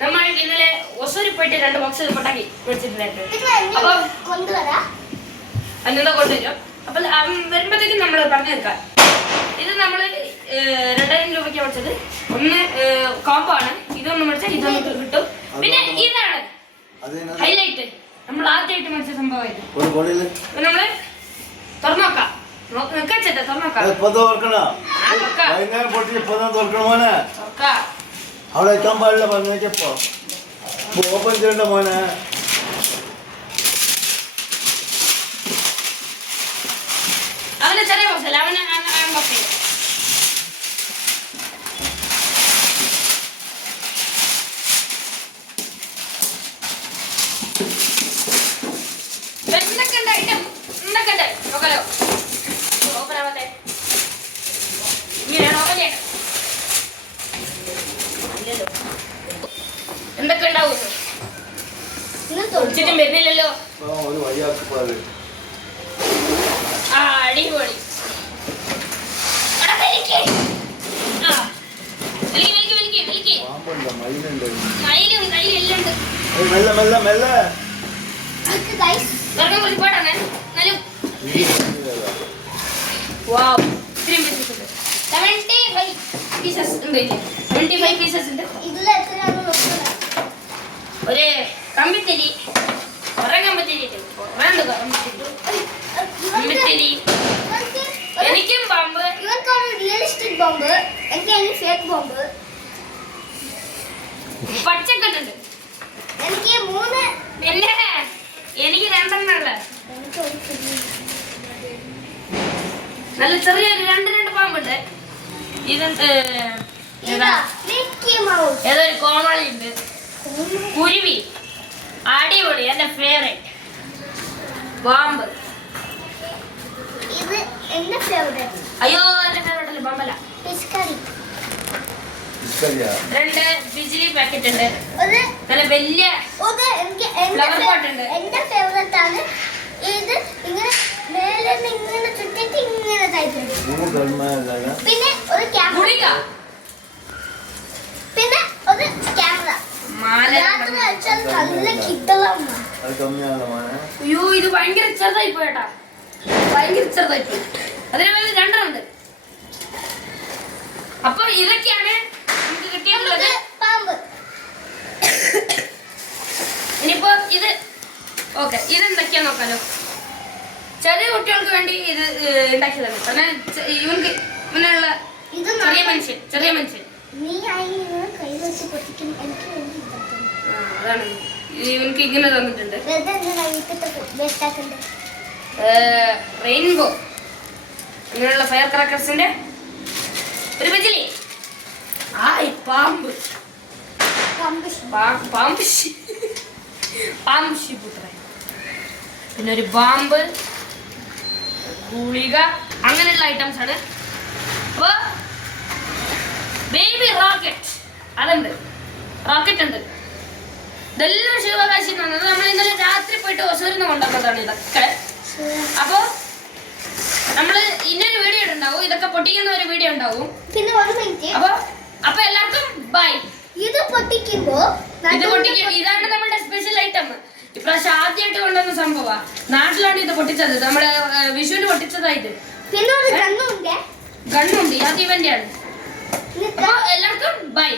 നമ്മൾ ഇന്നലെ ഒസൂരി പോയിട്ട് 2 ബോക്സ് പൊട്ടാക്കി മേടിച്ചിട്ടുണ്ടായിരുന്നു. അപ്പൊ അന്നൂടെ കൊണ്ടുവരും. അപ്പൊ വരുമ്പോഴത്തേക്കും നമ്മൾ പറഞ്ഞു നിൽക്കാം. ഇത് നമ്മൾ 2000 രൂപയ്ക്ക് മേടിച്ചത്. ഒന്ന് കോംബോ ആണ്. ഇതൊന്ന് മേടിച്ചാൽ ഇതൊന്ന് കിട്ടും. പിന്നെ ഇതാണ് ഹൈലൈറ്റ്. നമ്മൾ ആദ്യമായിട്ട് മേടിച്ച സംഭവമായിട്ട് നമ്മള് തുറന്നു നോക്കാം. അവിടെ വെക്കാൻ പാടില്ല പറഞ്ഞേക്കപ്പോ ഓപ്പൺ ചെയ്യണ്ട മോനെ. അവന് ചെറിയ ബോക്സല്ല, അവന് ബോക്സ് എന്തൊക്കെയുണ്ട് ഐറ്റം എന്തൊക്കെയുണ്ട് നോക്കാലോ. ഓപ്പൺ ആവട്ടെ. ഇങ്ങനെയാണ് ഓപ്പൺ ചെയ്യണം. എന്തൊക്കെ ഉണ്ടാവും ചുറ്റും വരുന്നില്ലല്ലോ. അടിപൊളി. ഒരു കമ്പിത്തിരി കുറെ കമ്പിത്തിരി എനിക്കും ബോംബ്. റിയലിസ്റ്റിക് ബോംബ്, എനിക്ക് ഫേക്ക് ബോംബ്. പച്ചക്കെട്ടുണ്ട്. എനിക്ക് 3. പിന്നെ എനിക്ക് 2 നല്ല ചെറിയൊരു 2 പാമ്പുണ്ട്. ഇത് ഏതൊരു കോമളി ഉണ്ട്. കുരുവി അടിപൊളി. എന്റെ ഫേവറേറ്റ് ബോംബ്. ഇത് എന്റെ ഫേവറേറ്റ്. അയ്യോ എന്റെ ഫേവറേറ്റ് ബോംബല്ല. 2 ബിജിലി പാക്കറ്റ് ഉണ്ട്. നല്ല വലിയ ഫ്ലവർ പോട്ട് ഉണ്ട്. എന്റെ ഫേവറേറ്റ് ആണ് ഇത്. ഇങ്ങനെ മേലെ ഇങ്ങനെ ചുറ്റിട്ട് ഇങ്ങനെ തയ്ച്ചിട്ടുണ്ട്. പിന്നെ ഒരു ക്യാമറ. പിന്നെ ഒരു ക്യാമറ. അയ്യോ ഇത് ഭയങ്കര ചെറുതായി പോയേട്ടാ. ഭയങ്കര ചെറുതായി പോയി. അതിന് 2 ഉണ്ട്. അപ്പൊ ഇതൊക്കെയാണ് നമുക്ക് കിട്ടിയിട്ടുള്ളത്. ഇനിയിപ്പോ ഇത് ഓക്കെ. ഇതെന്തൊക്കെയാ നോക്കാലോ. ചെറിയ കുട്ടികൾക്ക് വേണ്ടി ഇത് ഉണ്ടാക്കിയതാണ്. കാരണം ഇവനുള്ള ചെറിയ മനുഷ്യൻ അതാണ് ഇവനക്ക് ഇങ്ങനെ തന്നിട്ടുണ്ട്. റെയിൻബോ ഇങ്ങനെയുള്ള ഫയർ ക്രാക്കേഴ്സിന്റെ ഒരു ബജിലി. പാമ്പ് പിന്നെ ഒരു ബാമ്പ്, ഗുളിക, അങ്ങനെയുള്ള ഐറ്റംസ് ആണ്. അപ്പൊ ബേബി റോക്കറ്റ് അതുണ്ട്. റോക്കറ്റ് ഉണ്ട്. ഇതെല്ലാം ശിവകാശി നമ്മൾ ഇന്നലെ രാത്രി പോയിട്ട് ഒസൂരിന്ന് കൊണ്ടുവന്നതാണ് ഇതൊക്കെ. അപ്പൊ നമ്മള് ഇന്നൊരു വീഡിയോ ഉണ്ടാവും. ഇതൊക്കെ പൊട്ടിക്കുന്ന ഒരു വീഡിയോ ഉണ്ടാവും. പിന്നെ ഒരു മിനിറ്റ്. അപ്പൊ എല്ലാവർക്കും ബൈ. ഇത് പൊട്ടിക്കുമ്പോ ഇതാണ് നമ്മുടെ സ്പെഷ്യൽ ഐറ്റം. ഇപ്രാവശ്യം ആദ്യമായിട്ട് കൊണ്ടുവന്ന സംഭവ. നാട്ടിലാണ് ഇത് പൊട്ടിച്ചത്. നമ്മുടെ വിഷുവിന് പൊട്ടിച്ചതായത്. പിന്നെ ഒരു ഗണ്ണുണ്ട്. അത് ഇവന്റെ ആണ്. എല്ലാവർക്കും ബൈ.